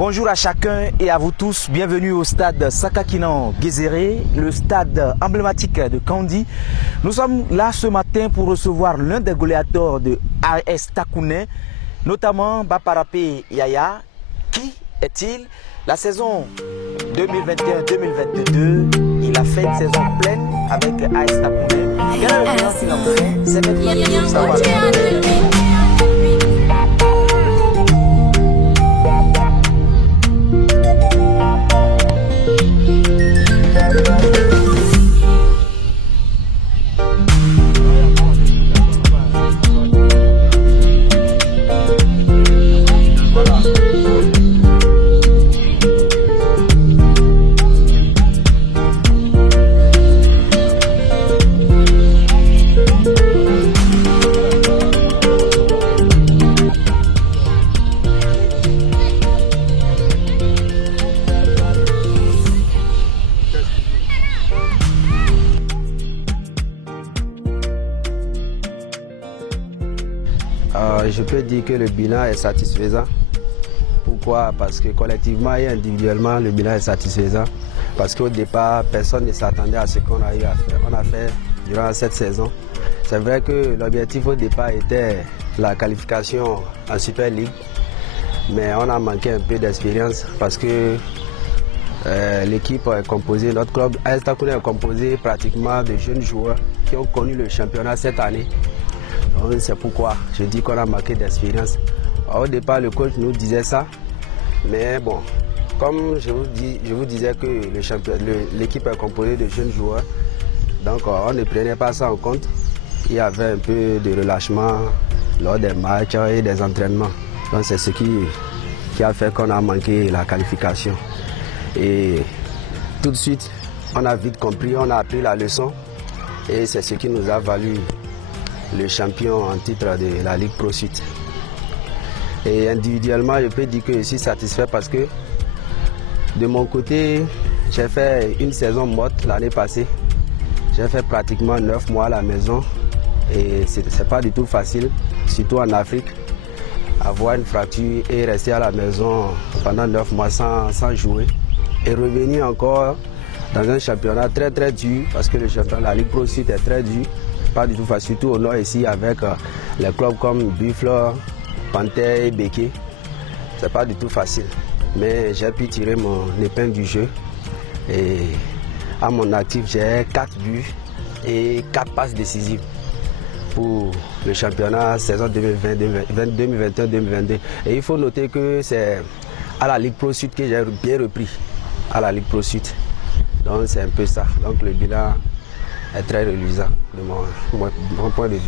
Bonjour à chacun et à vous tous, bienvenue au stade Sakakinan Gezere, le stade emblématique de Kandi. Nous sommes là ce matin pour recevoir l'un des goléateurs de AS Takounneh, notamment Baparapé Yaya. Qui est-il? La saison 2021-2022, il a fait une saison pleine avec AS Takounneh. Quel est le bilan qu'il a fait? C'est maintenant qu'il faut savoir. Je peux dire que le bilan est satisfaisant. Pourquoi? Parce que collectivement et individuellement, le bilan est satisfaisant. Parce qu'au départ, personne ne s'attendait à ce qu'on a eu à faire. On a fait durant cette saison. C'est vrai que l'objectif au départ était la qualification en Super League. Mais on a manqué un peu d'expérience parce que l'équipe est composée, notre club AS Takounneh est composé pratiquement de jeunes joueurs qui ont connu le championnat cette année. C'est pourquoi je dis qu'on a manqué d'expérience. Au départ, le coach nous disait ça, mais bon, comme je vous disais que l'équipe est composée de jeunes joueurs, donc on ne prenait pas ça en compte. Il y avait un peu de relâchement lors des matchs et des entraînements. Donc c'est ce qui a fait qu'on a manqué la qualification. Et tout de suite, on a vite compris, on a appris la leçon et c'est ce qui nous a valu le champion en titre de la Ligue Pro Suite. Et individuellement, je peux dire que je suis satisfait parce que de mon côté, j'ai fait une saison morte l'année passée. J'ai fait pratiquement 9 mois à la maison et c'est pas du tout facile, surtout en Afrique, avoir une fracture et rester à la maison pendant 9 mois sans jouer et revenir encore dans un championnat très très dur parce que le championnat de la Ligue Pro Suite est très dur. Pas du tout facile, surtout au nord ici avec les clubs comme Buffalo, Panthère et Béké. C'est pas du tout facile. Mais j'ai pu tirer mon épingle du jeu. Et à mon actif, j'ai 4 buts et 4 passes décisives pour le championnat saison 2021-2022. Et il faut noter que c'est à la Ligue Pro Sud que j'ai bien repris. À la Ligue Pro Sud. Donc c'est un peu ça. Donc le bilan est très reluisant de mon point de vue.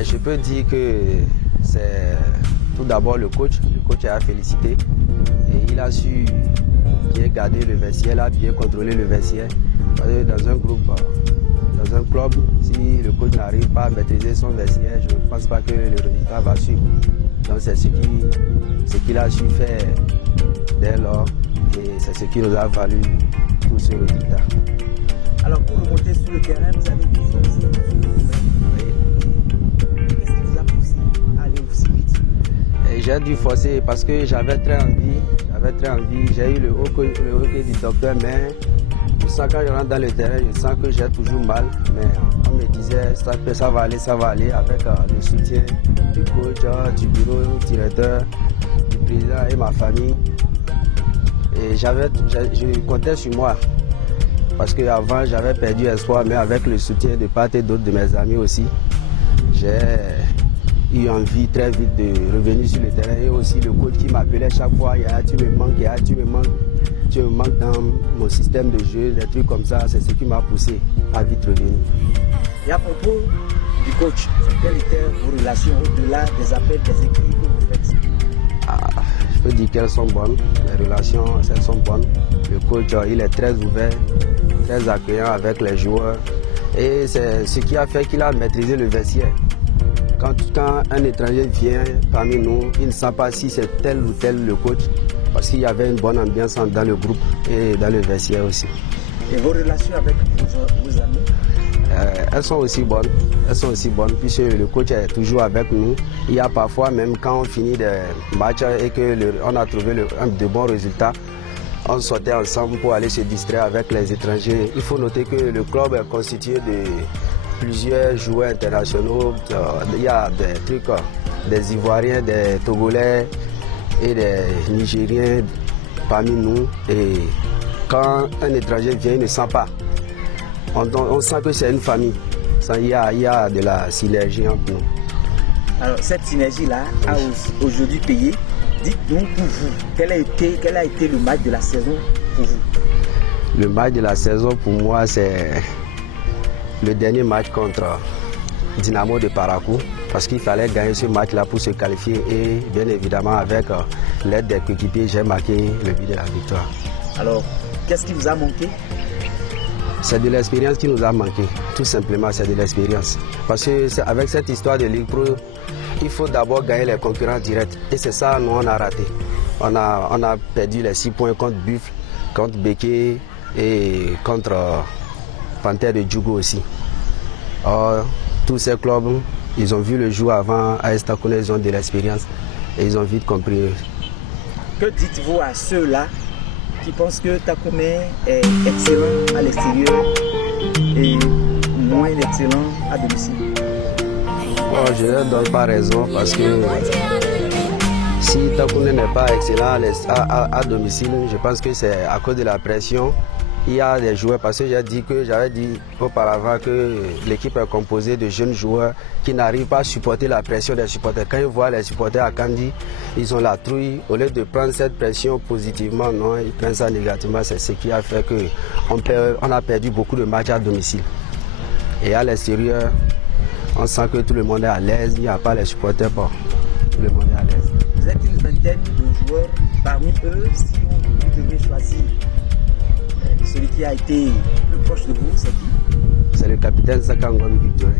Je peux dire que c'est tout d'abord le coach est à féliciter et il a su bien garder le vestiaire, il a bien contrôlé le vestiaire. Dans un groupe, dans un club, si le coach n'arrive pas à maîtriser son vestiaire, je ne pense pas que le résultat va suivre. Donc c'est ce qu'il a su faire dès lors et c'est ce qui nous a valu tout ce résultat. Alors pour remonter sur le terrain, vous avez dit aussi. J'ai dû forcer parce que j'avais très envie. J'ai eu le OK du docteur, mais je sens quand je rentre dans le terrain, je sens que j'ai toujours mal. Mais on me disait ça va aller avec le soutien du coach, du bureau, du directeur, du président et ma famille. Et je comptais sur moi parce qu'avant j'avais perdu espoir, mais avec le soutien de part et d'autre de mes amis aussi, j'ai eu envie très vite de revenir sur le terrain et aussi le coach qui m'appelait chaque fois, tu me manques dans mon système de jeu, des trucs comme ça, c'est ce qui m'a poussé à vite revenir. Et à propos du coach, quelles étaient vos relations au-delà des appels des équipes que vous faites? Je peux dire qu'elles sont bonnes, les relations elles sont bonnes. Le coach il est très ouvert, très accueillant avec les joueurs Et c'est ce qui a fait qu'il a maîtrisé le vestiaire. Quand un étranger vient parmi nous, il ne sait pas si c'est tel ou tel le coach, parce qu'il y avait une bonne ambiance dans le groupe et dans le vestiaire aussi. Et vos relations avec vos amis? Elles sont aussi bonnes. Elles sont aussi bonnes puisque le coach est toujours avec nous. Il y a parfois même quand on finit des matchs et qu'on a trouvé de bons résultats, on sortait ensemble pour aller se distraire avec les étrangers. Il faut noter que le club est constitué de plusieurs joueurs internationaux. Il y a des trucs, des Ivoiriens, des Togolais et des Nigériens parmi nous. Et quand un étranger vient, il ne sent pas. On sent que c'est une famille. Il y a de la synergie entre nous. Alors cette synergie-là a aujourd'hui payé. Dites-nous pour vous, quel a été le match de la saison pour vous? Le match de la saison pour moi, c'est le dernier match contre Dynamo de Parakou, parce qu'il fallait gagner ce match-là pour se qualifier et bien évidemment avec l'aide des coéquipiers, j'ai marqué le but de la victoire. Alors, qu'est-ce qui vous a manqué? C'est de l'expérience qui nous a manqué, tout simplement c'est de l'expérience. Parce qu'avec cette histoire de Ligue Pro, il faut d'abord gagner les concurrents directs. Et c'est ça, nous, on a raté. On a perdu les 6 points contre Buffle, contre Béké et contre Panthère de Djougou aussi. Or, tous ces clubs, ils ont vu le jour avant AS Takouné, ils ont de l'expérience et ils ont vite compris. Que dites-vous à ceux-là qui pensent que Takouné est excellent à l'extérieur et moins excellent à domicile? Bon, je ne leur donne pas raison parce que si Takouné n'est pas excellent à domicile, je pense que c'est à cause de la pression. Il y a des joueurs, parce que j'avais dit auparavant que l'équipe est composée de jeunes joueurs qui n'arrivent pas à supporter la pression des supporters. Quand ils voient les supporters à Kandi, ils ont la trouille. Au lieu de prendre cette pression positivement, non, ils prennent ça négativement. C'est ce qui a fait qu'on a perdu beaucoup de matchs à domicile. Et à l'extérieur, on sent que tout le monde est à l'aise, il n'y a pas les supporters, bon, tout le monde est à l'aise. Vous êtes une vingtaine de joueurs, parmi eux, si vous devez choisir celui qui a été le plus proche de vous, c'est qui? C'est le capitaine Sakangom Victoré.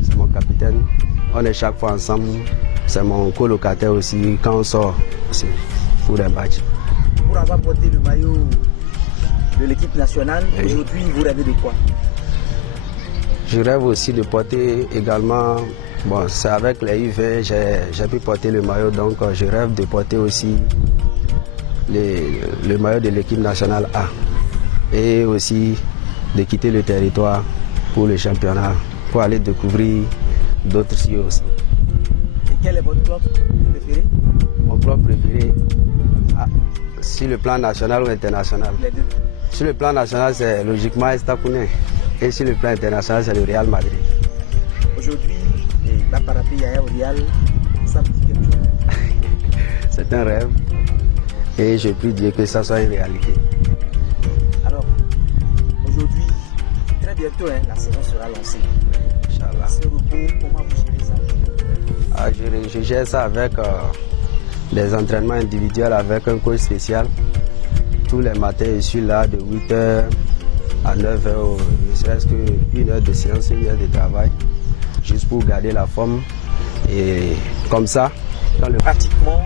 C'est mon capitaine. On est chaque fois ensemble. C'est mon colocataire aussi quand on sort aussi pour les matchs. Pour avoir porté le maillot de l'équipe nationale, oui. Aujourd'hui, vous rêvez de quoi? Je rêve aussi de porter également, bon, c'est avec les U20, j'ai pu porter le maillot, donc je rêve de porter aussi le maillot de l'équipe nationale A et aussi de quitter le territoire pour le championnat, pour aller découvrir d'autres cieux aussi. Et quel est votre club préféré? Mon club préféré, sur le plan national ou international? Les deux. Sur le plan national, c'est logiquement AS Takouné. Et sur le plan international, c'est le Real Madrid. Aujourd'hui, la Parapé Yaya au Real, ça vous dit quelque chose? C'est un rêve. Et je prie Dieu que ça soit une réalité. Alors, aujourd'hui, très bientôt, la saison sera lancée. Inch'Allah. Ce repos, comment vous gérez ça? Je gère ça avec des entraînements individuels avec un coach spécial. Tous les matins, je suis là de 8h à 9h, ne serait-ce qu'une heure de séance, une heure de travail, juste pour garder la forme. Et comme ça, pratiquement.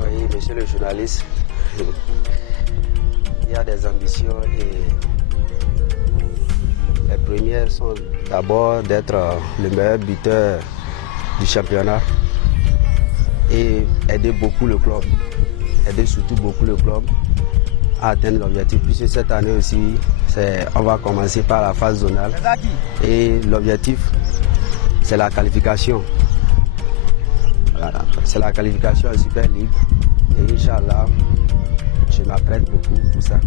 Oui, monsieur le journaliste, il y a des ambitions et les premières sont d'abord d'être le meilleur buteur du championnat et aider beaucoup le club, aider surtout beaucoup le club à atteindre l'objectif. Puisque cette année aussi, on va commencer par la phase zonale et l'objectif, c'est la qualification. Voilà, c'est la qualification en Super League et Inch'Allah, je m'apprête beaucoup pour ça.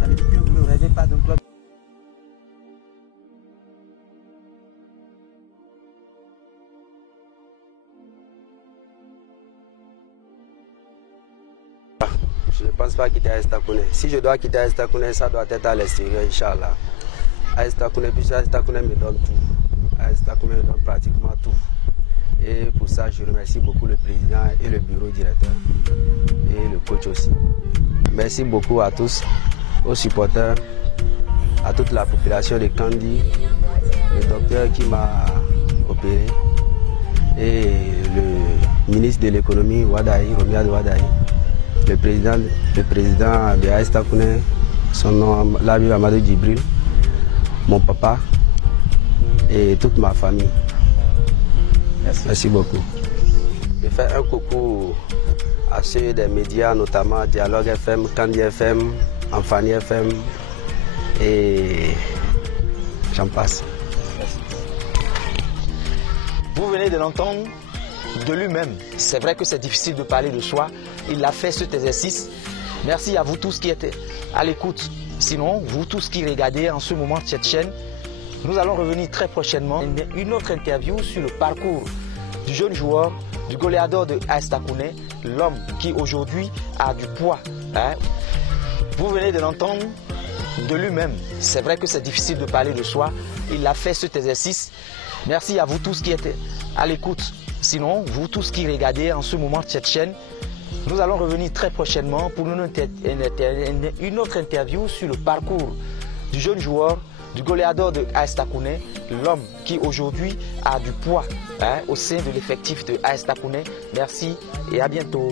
Ça veut dire que vous ne rêvez pas d'un club? je ne pense pas quitter AS Takouné. Si je dois quitter AS Takouné, ça doit être à l'extérieur, Inch'Allah. AS Takouné, puisque AS Takouné me donne tout. AS Takouné me donne pratiquement tout. Et pour ça, je remercie beaucoup le président et le bureau directeur et le coach aussi. Merci beaucoup à tous, aux supporters, à toute la population de Kandi, le docteur qui m'a opéré et le ministre de l'économie, Romiad Wadaï, le président de AS Takouné, son nom, Labi Amadou Djibril, mon papa et toute ma famille. Merci beaucoup. Je fais un coucou à ceux des médias, notamment Dialogue FM, Kandi FM, Amfani FM et j'en passe. Merci. Vous venez de l'entendre de lui-même. C'est vrai que c'est difficile de parler de soi. Il a fait cet exercice. Merci à vous tous qui êtes à l'écoute. Sinon, vous tous qui regardez en ce moment cette chaîne, nous allons revenir très prochainement. Une autre interview sur le parcours du jeune joueur, du goléador de AS Takouné, l'homme qui aujourd'hui a du poids. Vous venez de l'entendre de lui-même. C'est vrai que c'est difficile de parler de soi. Il a fait cet exercice. Merci à vous tous qui êtes à l'écoute. Sinon, vous tous qui regardez en ce moment cette chaîne, nous allons revenir très prochainement pour une autre interview sur le parcours du jeune joueur, du goléador de AS Takouné, l'homme qui aujourd'hui a du poids au sein de l'effectif de AS Takouné. Merci et à bientôt.